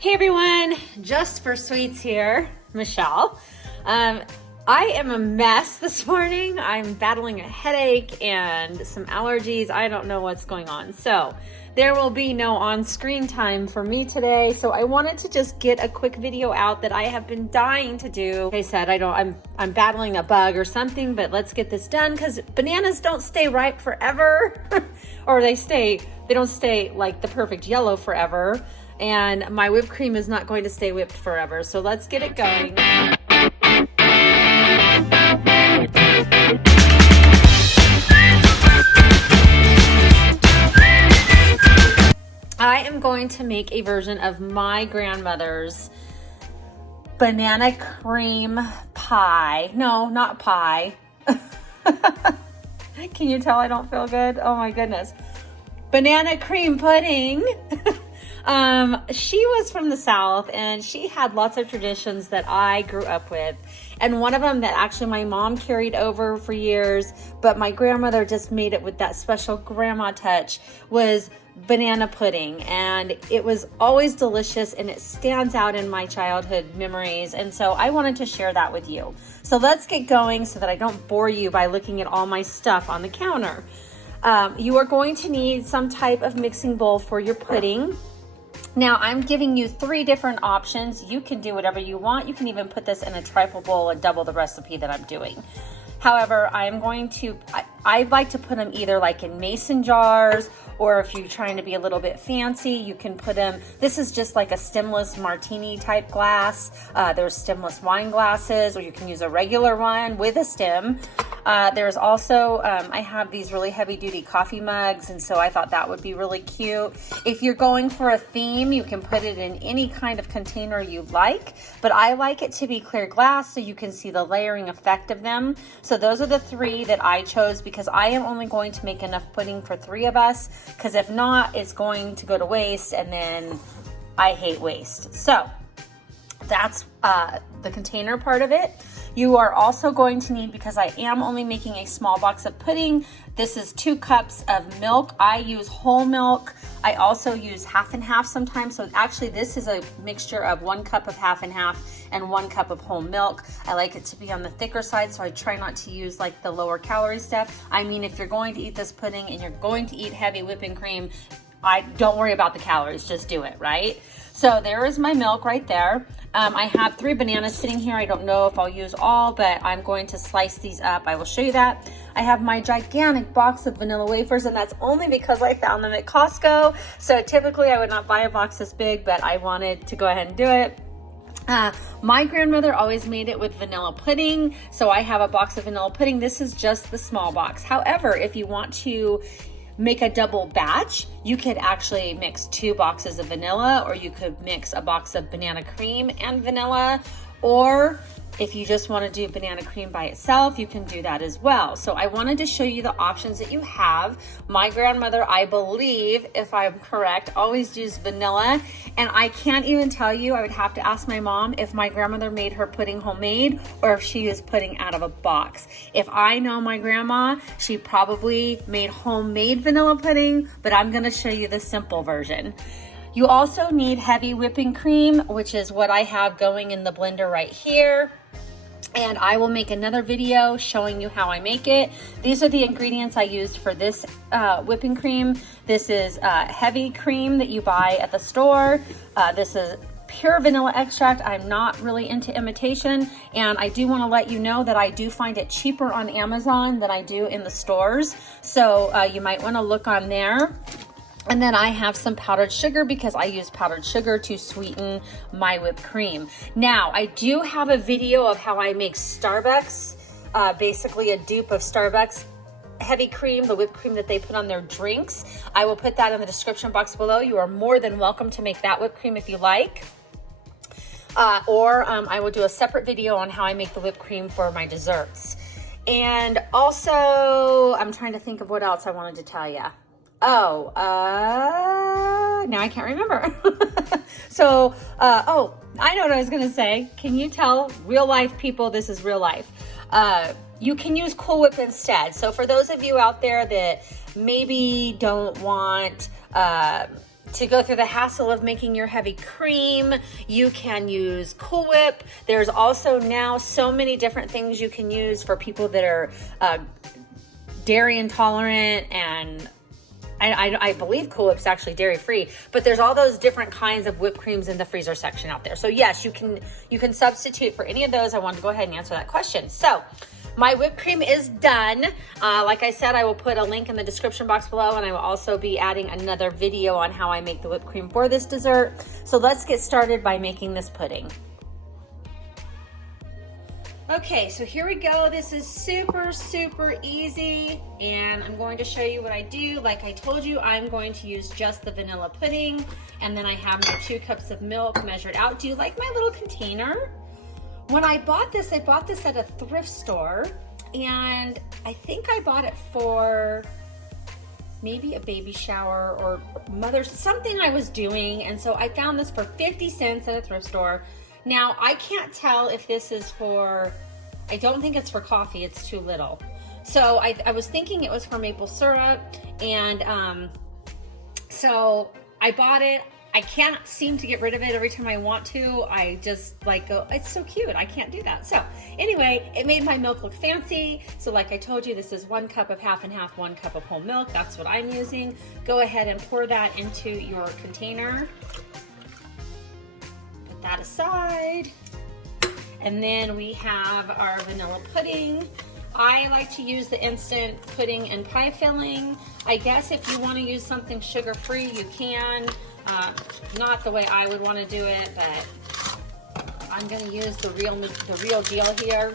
Hey everyone, Just for Sweets here, Michelle. I am a mess this morning. I'm battling a headache and some allergies. I don't know what's going on. So there will be no on-screen time for me today. So I wanted to just get a quick video out that I have been dying to do. Like I said, I'm battling a bug or something, but let's get this done because bananas don't stay ripe forever or they don't stay like the perfect yellow forever. And my whipped cream is not going to stay whipped forever. So let's get it going. I am going to make a version of my grandmother's banana cream pie. No, not pie. Can you tell I don't feel good? Oh my goodness. Banana cream pudding. She was from the South and she had lots of traditions that I grew up with. And one of them that actually my mom carried over for years, but my grandmother just made it with that special grandma touch, was banana pudding. And it was always delicious and it stands out in my childhood memories. And so I wanted to share that with you. So let's get going so that I don't bore you by looking at all my stuff on the counter. You are going to need some type of mixing bowl for your pudding. Now I'm giving you 3 different options. You can do whatever you want. You can even put this in a trifle bowl and double the recipe that I'm doing. However, I like to put them either like in mason jars, or if you're trying to be a little bit fancy, you can put them, this is just like a stemless martini type glass. There's stemless wine glasses, or you can use a regular one with a stem. There's also, I have these really heavy duty coffee mugs, and so I thought that would be really cute. If you're going for a theme, you can put it in any kind of container you like, but I like it to be clear glass so you can see the layering effect of them. So those are the 3 that I chose because I am only going to make enough pudding for 3 of us, because if not, it's going to go to waste, and then I hate waste. So that's the container part of it. You are also going to need, because I am only making a small box of pudding, this is 2 cups of milk. I use whole milk. I also use half and half sometimes. So actually this is a mixture of 1 cup of half and half and 1 cup of whole milk. I like it to be on the thicker side, so I try not to use like the lower calorie stuff. I mean, if you're going to eat this pudding and you're going to eat heavy whipping cream, don't worry about the calories, just do it, right? So there is my milk right there. I have 3 bananas sitting here. I don't know if I'll use all, but I'm going to slice these up. I will show you that. I have my gigantic box of vanilla wafers, and that's only because I found them at Costco. So typically I would not buy a box this big, but I wanted to go ahead and do it. My grandmother always made it with vanilla pudding, so I have a box of vanilla pudding. This is just the small box. However, if you want to make a double batch, you could actually mix 2 boxes of vanilla, or you could mix a box of banana cream and vanilla, or if you just want to do banana cream by itself, you can do that as well. So I wanted to show you the options that you have. My grandmother, I believe, if I'm correct, always used vanilla, and I can't even tell you, I would have to ask my mom if my grandmother made her pudding homemade or if she was pudding out of a box. If I know my grandma, she probably made homemade vanilla pudding, but I'm going to show you the simple version. You also need heavy whipping cream, which is what I have going in the blender right here. And I will make another video showing you how I make it. These are the ingredients I used for this whipping cream. This is heavy cream that you buy at the store. This is pure vanilla extract. I'm not really into imitation, and I do want to let you know that I do find it cheaper on Amazon than I do in the stores. So you might want to look on there. And then I have some powdered sugar because I use powdered sugar to sweeten my whipped cream. Now, I do have a video of how I make Starbucks, basically a dupe of Starbucks heavy cream, the whipped cream that they put on their drinks. I will put that in the description box below. You are more than welcome to make that whipped cream if you like. Or I will do a separate video on how I make the whipped cream for my desserts. And also, I'm trying to think of what else I wanted to tell you. Now I can't remember. So, I know what I was going to say. Can you tell real life people this is real life? You can use Cool Whip instead. So for those of you out there that maybe don't want to go through the hassle of making your heavy cream. You can use Cool Whip. There's also now so many different things you can use for people that are dairy intolerant, and I believe Cool Whip's actually dairy free, but there's all those different kinds of whipped creams in the freezer section out there. So yes, you can substitute for any of those. I wanted to go ahead and answer that question. So my whipped cream is done. Like I said, I will put a link in the description box below, and I will also be adding another video on how I make the whipped cream for this dessert. So let's get started by making this pudding. Okay, so here we go. This is super, super easy, and I'm going to show you what I do. Like I told you, I'm going to use just the vanilla pudding, and then I have my 2 cups of milk measured out. Do you like my little container? When I bought this at a thrift store, and I think I bought it for maybe a baby shower or mother's, something I was doing, and so I found this for 50 cents at a thrift store. Now, I can't tell if this is for, I don't think it's for coffee, it's too little. So I was thinking it was for maple syrup, and so I bought it. I can't seem to get rid of it every time I want to. I just like go, it's so cute, I can't do that. So anyway, it made my milk look fancy. So like I told you, this is 1 cup of half and half, 1 cup of whole milk. That's what I'm using. Go ahead and pour that into your container. That aside, and then we have our vanilla pudding. I like to use the instant pudding and pie filling. I guess if you want to use something sugar-free, you can. Not the way I would want to do it, but I'm going to use the real deal here.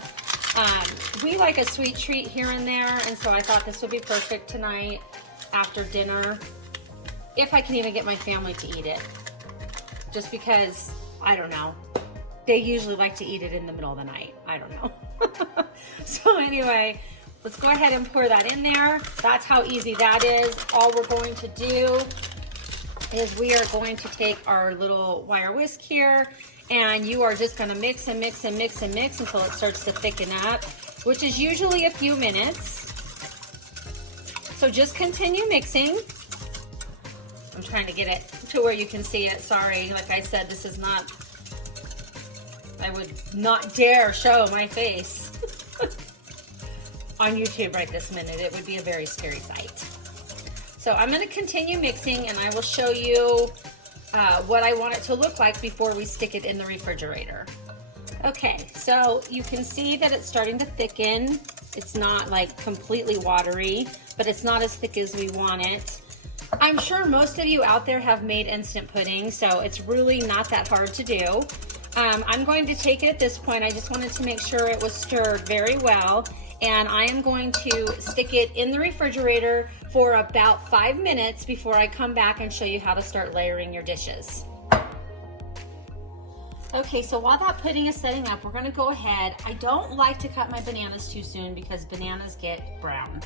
We like a sweet treat here and there, and so I thought this would be perfect tonight after dinner, if I can even get my family to eat it. Just because, I don't know, they usually like to eat it in the middle of the night. I don't know. So anyway, let's go ahead and pour that in there. That's how easy that is. All we're going to do is we are going to take our little wire whisk here, and you are just going to mix and mix and mix and mix until it starts to thicken up, which is usually a few minutes. So just continue mixing. I'm trying to get it to where you can see it. Sorry, like I said, this is not, I would not dare show my face on YouTube right this minute. It would be a very scary sight. So I'm going to continue mixing, and I will show you what I want it to look like before we stick it in the refrigerator. Okay, so you can see that it's starting to thicken. It's not like completely watery, but it's not as thick as we want it. I'm sure most of you out there have made instant pudding, so it's really not that hard to do. I'm going to take it at this point. I just wanted to make sure it was stirred very well, and I am going to stick it in the refrigerator for about 5 minutes before I come back and show you how to start layering your dishes. Okay, so while that pudding is setting up, we're going to go ahead. I don't like to cut my bananas too soon because bananas get brown.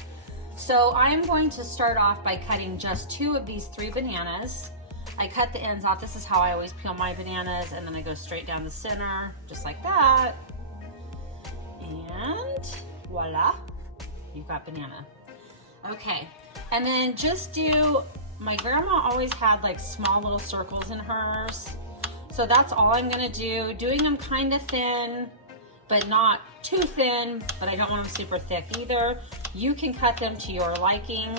So I am going to start off by cutting just 2 of these 3 bananas. I cut the ends off. This is how I always peel my bananas, and then I go straight down the center, just like that. And voila, you've got banana. Okay, and then just do, my grandma always had like small little circles in hers. So that's all I'm gonna do, doing them kind of thin, but not too thin, but I don't want them super thick either. You can cut them to your liking.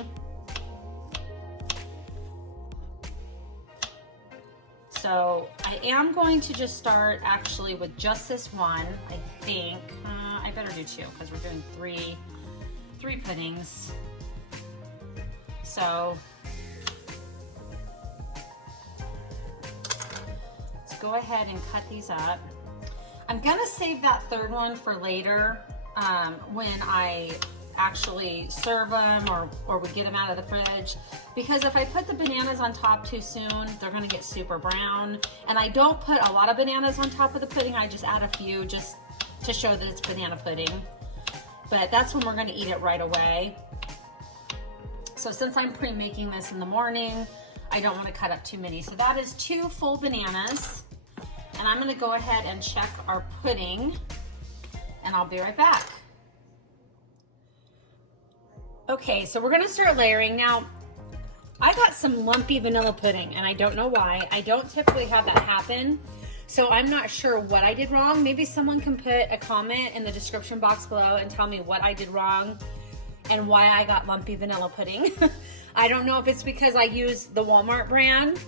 So I am going to just start actually with just this one, I think. I better do 2 because we're doing three puddings. So let's go ahead and cut these up. I'm gonna save that 3rd one for later when I actually serve them or we get them out of the fridge, because if I put the bananas on top too soon, they're gonna get super brown. And I don't put a lot of bananas on top of the pudding, I just add a few just to show that it's banana pudding. But that's when we're gonna eat it right away. So since I'm pre-making this in the morning, I don't wanna cut up too many. So that is 2 full bananas. And I'm gonna go ahead and check our pudding, and I'll be right back. Okay, so we're gonna start layering. Now, I got some lumpy vanilla pudding, and I don't know why. I don't typically have that happen, so I'm not sure what I did wrong. Maybe someone can put a comment in the description box below and tell me what I did wrong and why I got lumpy vanilla pudding. I don't know if it's because I used the Walmart brand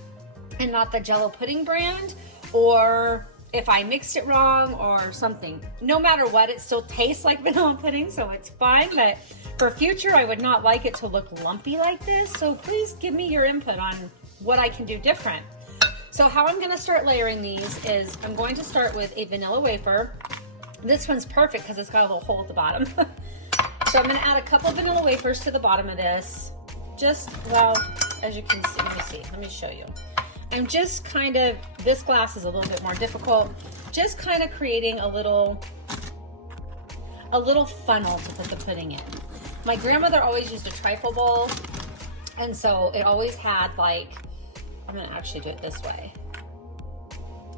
and not the Jello pudding brand, or if I mixed it wrong or something. No matter what, it still tastes like vanilla pudding, so it's fine, but for future, I would not like it to look lumpy like this, so please give me your input on what I can do different. So how I'm gonna start layering these is I'm going to start with a vanilla wafer. This one's perfect because it's got a little hole at the bottom. So I'm gonna add a couple of vanilla wafers to the bottom of this. Just, well, as you can see, let me show you. I'm just kind of, this glass is a little bit more difficult, just kind of creating a little funnel to put the pudding in. My grandmother always used a trifle bowl, and so it always had like, I'm gonna actually do it this way.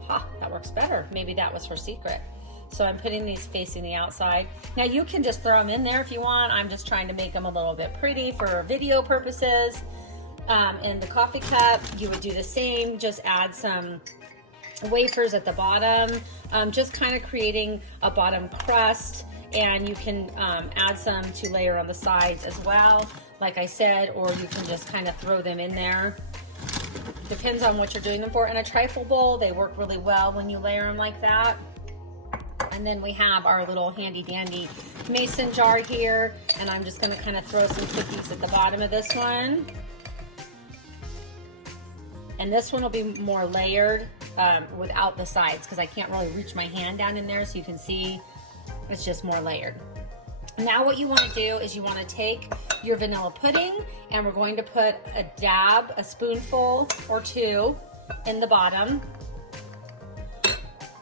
Ha, that works better. Maybe that was her secret. So I'm putting these facing the outside. Now you can just throw them in there if you want. I'm just trying to make them a little bit pretty for video purposes. In the coffee cup, you would do the same, just add some wafers at the bottom, just kind of creating a bottom crust. And you can add some to layer on the sides as well, like I said, or you can just kind of throw them in there. Depends on what you're doing them for. In a trifle bowl, they work really well when you layer them like that. And then we have our little handy dandy mason jar here, and I'm just gonna kind of throw some cookies at the bottom of this one. And this one will be more layered without the sides, because I can't really reach my hand down in there, so you can see it's just more layered. Now what you want to do is you want to take your vanilla pudding, and we're going to put a dab, a spoonful or two in the bottom.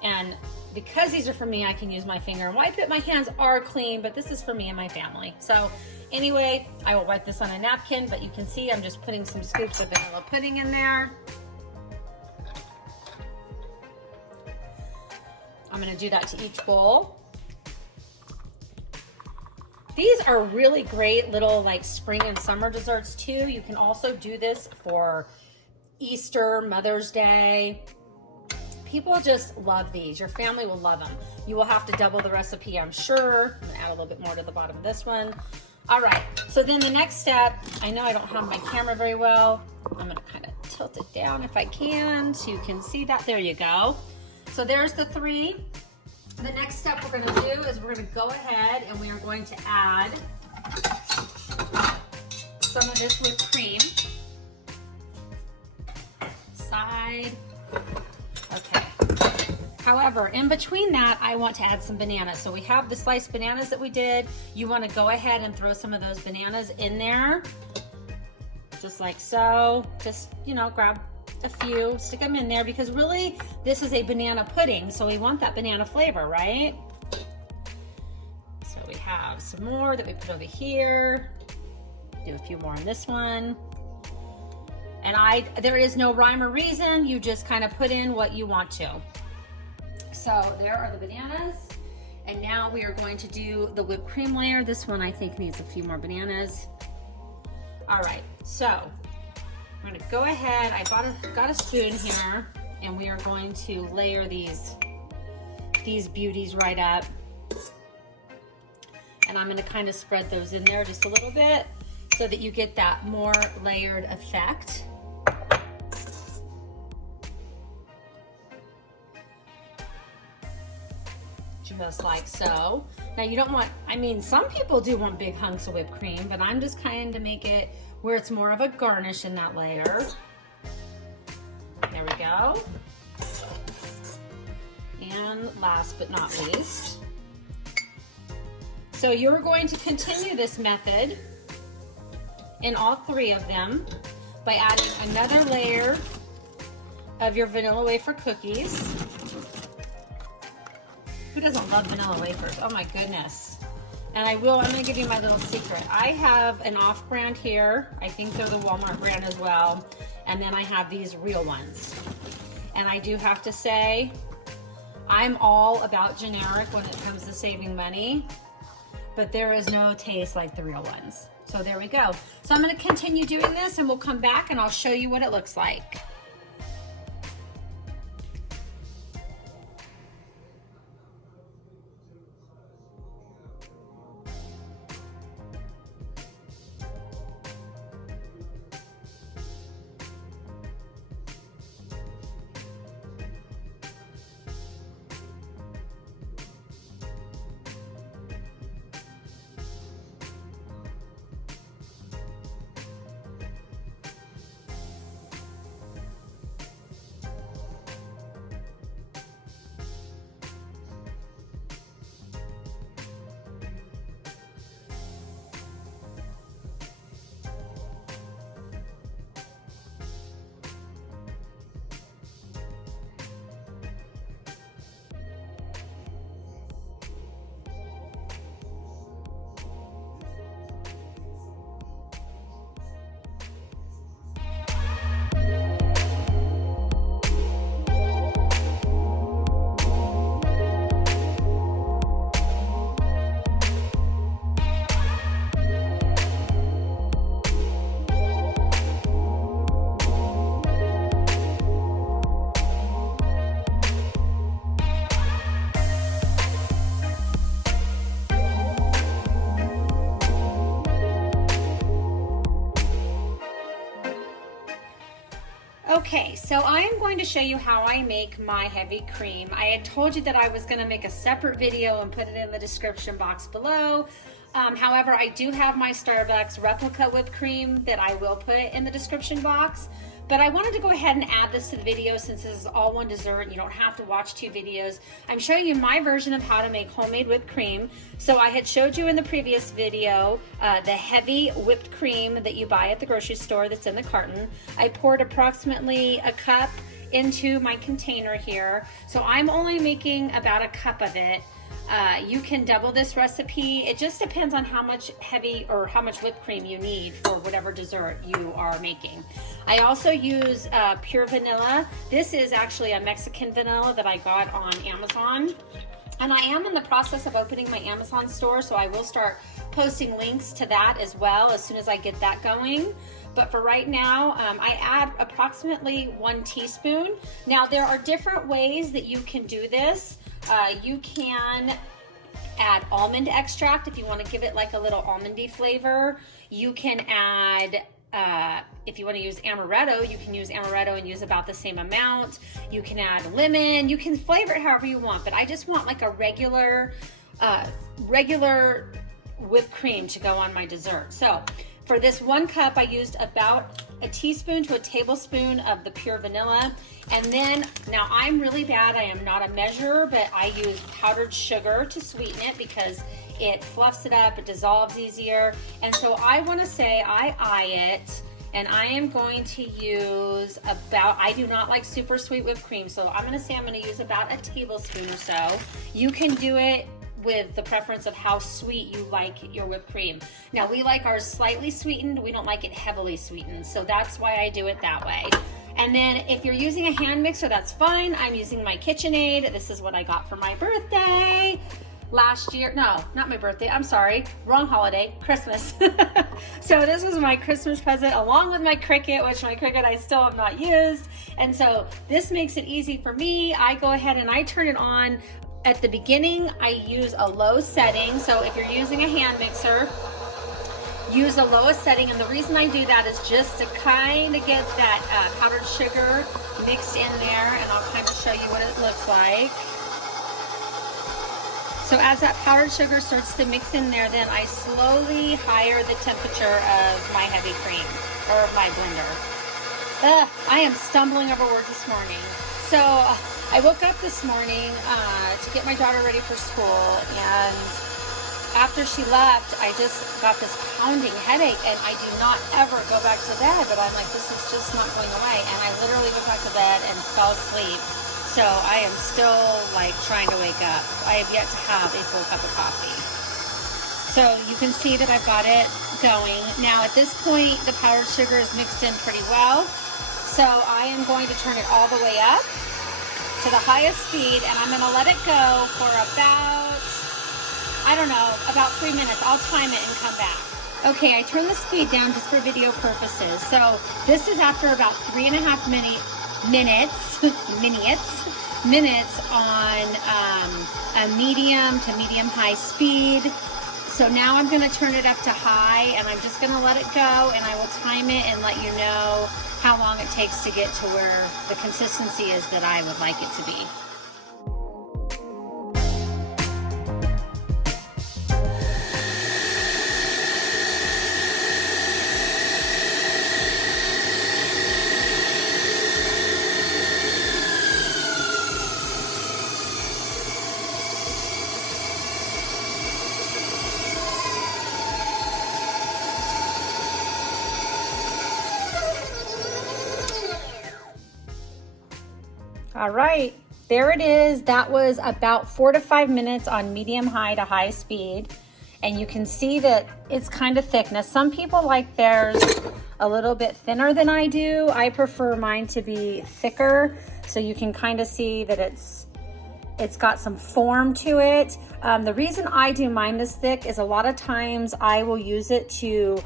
And because these are for me, I can use my finger and wipe it. My hands are clean, but this is for me and my family. So anyway, I will wipe this on a napkin, but you can see I'm just putting some scoops of vanilla pudding in there. I'm going to do that to each bowl. These are really great little like spring and summer desserts too. You can also do this for Easter, Mother's Day. People just love these. Your family will love them. You will have to double the recipe, I'm sure. I'm gonna add a little bit more to the bottom of this one. All right, so then the next step, I know I don't have my camera very well. I'm gonna kind of tilt it down if I can so you can see that. There you go. So there's the three. The next step we're going to do is we're going to go ahead and we are going to add some of this whipped cream. Side. Okay. However, in between that, I want to add some bananas. So we have the sliced bananas that we did. You want to go ahead and throw some of those bananas in there. Just like so. Just, you know, grab a few, stick them in there, because really this is a banana pudding, so we want that banana flavor, right? So we have some more that we put over here. Do a few more on this one. And there is no rhyme or reason, you just kind of put in what you want to. So there are the bananas. And now we are going to do the whipped cream layer. This one I think needs a few more bananas. All right, so I'm gonna go ahead, I got a spoon here, and we are going to layer these beauties right up. And I'm gonna kind of spread those in there just a little bit so that you get that more layered effect. Just like so. Now you don't want, I mean, some people do want big hunks of whipped cream, but I'm just kind of to make it where it's more of a garnish in that layer. There we go. And last but not least. So you're going to continue this method in all three of them by adding another layer of your vanilla wafer cookies. Who doesn't love vanilla wafers? Oh my goodness. And I'm gonna give you my little secret. I have an off brand here. I think they're the Walmart brand as well. And then I have these real ones. And I do have to say, I'm all about generic when it comes to saving money. but there is no taste like the real ones. So there we go. So I'm gonna continue doing this and we'll come back and I'll show you what it looks like. Okay, so I am going to show you how I make my heavy cream. I had told you that I was going to make a separate video and put it in the description box below. However, I do have my Starbucks replica whipped cream that I will put in the description box. But I wanted to go ahead and add this to the video since this is all one dessert and you don't have to watch two videos. I'm showing you my version of how to make homemade whipped cream. So I had showed you in the previous video the heavy whipped cream that you buy at the grocery store that's in the carton. I poured approximately a cup into my container here. So I'm only making about a cup of it. You can double this recipe. It just depends on how much heavy or how much whipped cream you need for whatever dessert you are making. I also use pure vanilla. This is actually a Mexican vanilla that I got on Amazon. And I am in the process of opening my Amazon store, so I will start posting links to that as well as soon as I get that going. But for right now, I add approximately 1 teaspoon. Now there are different ways that you can do this. You can add almond extract if you want to give it like a little almondy flavor. You can add, if you want to use amaretto, you can use amaretto and use about the same amount. You can add lemon. You can flavor it however you want, but I just want like a regular whipped cream to go on my dessert. So for this 1 cup, I used about a teaspoon to a tablespoon of the pure vanilla. And then, now I'm really bad, I am not a measurer, but I use powdered sugar to sweeten it because it fluffs it up, it dissolves easier. And so I want to say I eye it, and I am going to use about, I do not like super sweet whipped cream, so I'm going to say I'm going to use about a tablespoon or so. You can do it with the preference of how sweet you like your whipped cream. Now we like ours slightly sweetened, we don't like it heavily sweetened, so that's why I do it that way. And then if you're using a hand mixer, that's fine. I'm using my KitchenAid. This is what I got for my birthday last year. No, not my birthday, I'm sorry, wrong holiday, Christmas. So this was my Christmas present along with my Cricut, which my Cricut I still have not used. And so this makes it easy for me. I go ahead and I turn it on. At the beginning, I use a low setting. So if you're using a hand mixer, use the lowest setting. And the reason I do that is just to kind of get that powdered sugar mixed in there. And I'll kind of show you what it looks like. So as that powdered sugar starts to mix in there, then I slowly higher the temperature of my heavy cream or my blender. I am stumbling over words this morning. So I woke up this morning to get my daughter ready for school, and after she left, I just got this pounding headache, and I do not ever go back to bed, but I'm like, this is just not going away, and I literally went back to bed and fell asleep. So I am still like trying to wake up. I have yet to have a full cup of coffee. So you can see that I've got it going. Now at this point, the powdered sugar is mixed in pretty well. So I am going to turn it all the way up to the highest speed, and I'm going to let it go for about I don't know, about 3 minutes. I'll time it and come back. Okay, I turned the speed down just for video purposes. So this is after about 3.5 minutes on a medium to medium high speed. So now I'm gonna turn it up to high, and I'm just gonna let it go, and I will time it and let you know how long it takes to get to where the consistency is that I would like it to be. All right, there it is. That was about 4 to 5 minutes on medium high to high speed. And you can see that it's kind of thick. Now, some people like theirs a little bit thinner than I do. I prefer mine to be thicker, so you can kind of see that it's got some form to it. The reason I do mine this thick is a lot of times I will use it to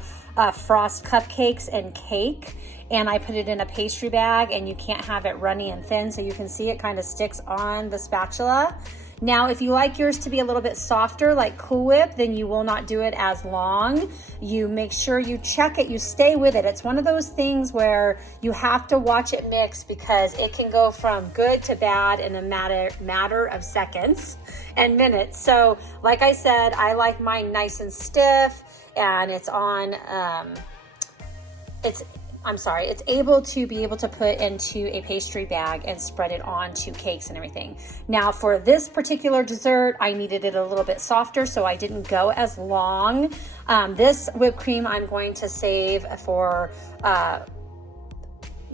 frost cupcakes and cake, and I put it in a pastry bag, and you can't have it runny and thin, so you can see it kind of sticks on the spatula. Now, if you like yours to be a little bit softer like Cool Whip, then you will not do it as long. You make sure you check it, you stay with it. It's one of those things where you have to watch it mix, because it can go from good to bad in a matter of seconds and minutes. So like I said, I like mine nice and stiff, and it's on, it's able to put into a pastry bag and spread it onto cakes and everything. Now, for this particular dessert, I needed it a little bit softer, so I didn't go as long. This whipped cream I'm going to save for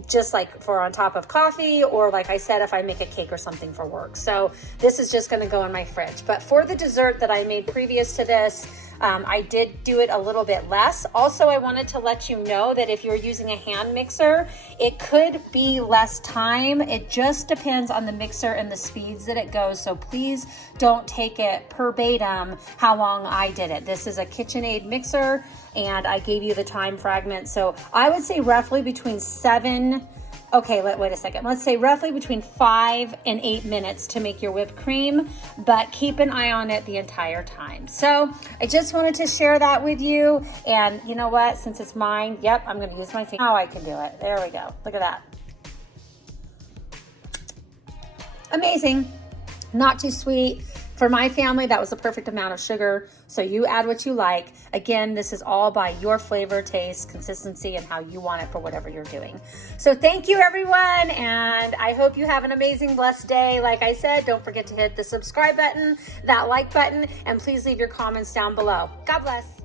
just like for on top of coffee, or like I said, if I make a cake or something for work. So this is just gonna go in my fridge. But for the dessert that I made previous to this, I did do it a little bit less. Also, I wanted to let you know that if you're using a hand mixer, it could be less time. It just depends on the mixer and the speeds that it goes. So please don't take it verbatim how long I did it. This is a KitchenAid mixer, and I gave you the time fragment. So I would say roughly between wait a second. Let's say roughly between 5 and 8 minutes to make your whipped cream, but keep an eye on it the entire time. So I just wanted to share that with you. And you know what? Since it's mine, yep, I'm going to use my finger. Now I can do it. There we go. Look at that. Amazing. Not too sweet. For my family, that was the perfect amount of sugar. So you add what you like. Again, this is all by your flavor, taste, consistency, and how you want it for whatever you're doing. So thank you, everyone. And I hope you have an amazing, blessed day. Like I said, don't forget to hit the subscribe button, that like button, and please leave your comments down below. God bless.